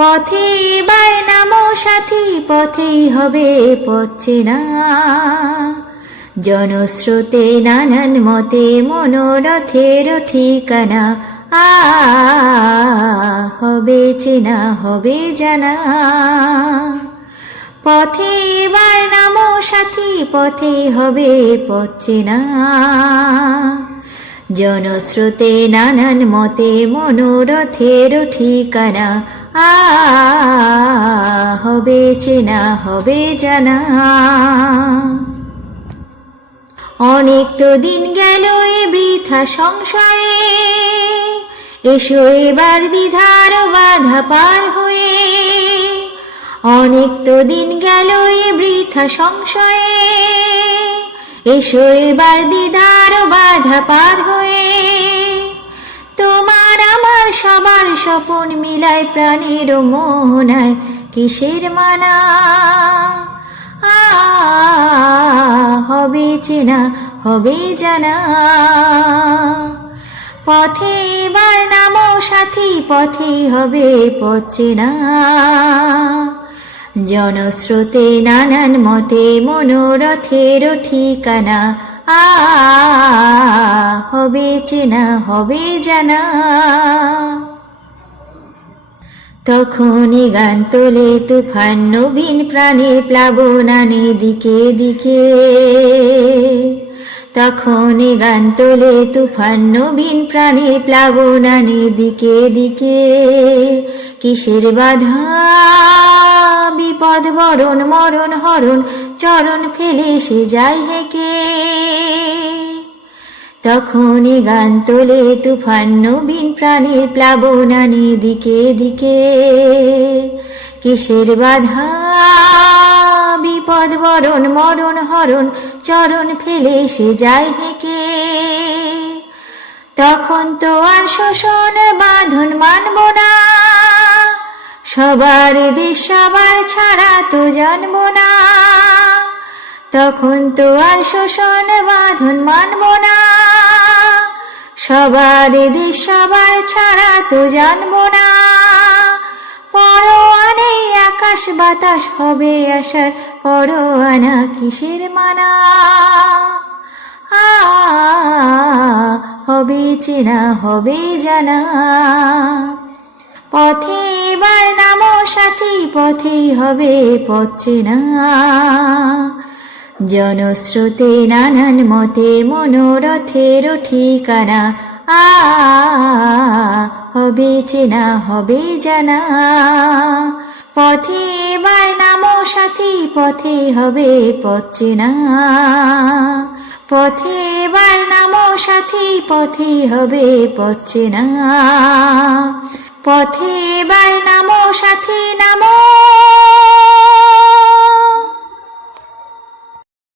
পথে এবার নামো সাথী, পথেই হবে পথ চেনা। জনস্রোতে নানান মতে মনোরথের ঠিকানা। হবে চেনা, হবে জানা। পথে এবার নামো সাথী, পথেই হবে পথ চেনা। জনস্রোতে নানান মতে মনোরথের ঠিকানা। হবে চেনা, হবে জানা। অনেক তো দিন গেল এ বৃথা সংশয়ে, এসো এবার দ্বিধার বাধা পার হয়ে। অনেক তো দিন গেল এ বৃথা সংশয়ে, এসো এবার দ্বিধার বাধা পার হয়ে। তোমার আমার সবার স্বপন মিলায় প্রাণের মোহনায়, কিসের মানা। হবে চেনা, হবে জানা। পথে এবার নামো সাথী, পথেই হবে পথ চেনা। জনস্রোতে নানান মতে মনোরথের ঠিকানা। হবে চেনা, হবে জানা। তখনই গান তোলে তুফান নবীন প্রাণের প্লাবনানে দিকে দিকে। তখনই গান তোলে তুফান নবীন প্রাণের প্লাবনানে দিকে দিকে। কিসের বাধা বিপদ বরণ মরণ হরণ, চরণ ফেলে সে যায় হেঁকে। তখনই গান তোলে তুফান নবীন প্রাণের প্লাবনানে দিকে দিকে। কিসের বাধা বিপদ বরণ মরণ হরণ, চরণ ফেলে সে যায় হেঁকে। তখন তো আর শোষণ বাঁধন মানব না, সবার দেশ সবার ছাড়া তো জানব না। তখন তো আর শোষণ বাঁধন মানব না, সবার দেশ সবার ছাড়া তো জানব না। পরোয়ানে আকাশ বাতাস হবে আসার, পরোয়ানা কিসের মানা। হবে চেনা, হবে জানা। পথে এবার নামো সাথী, পথেই হবে পথ চেনা। জনস্রোতে নানান মতে মনোরথের ঠিকানা। হবে চেনা, হবে জানা। পথে এবার নামো সাথী, পথেই হবে পথ চেনা। পথে এবার নামো সাথী, পথেই হবে পথ চেনা। পথে এবার নামো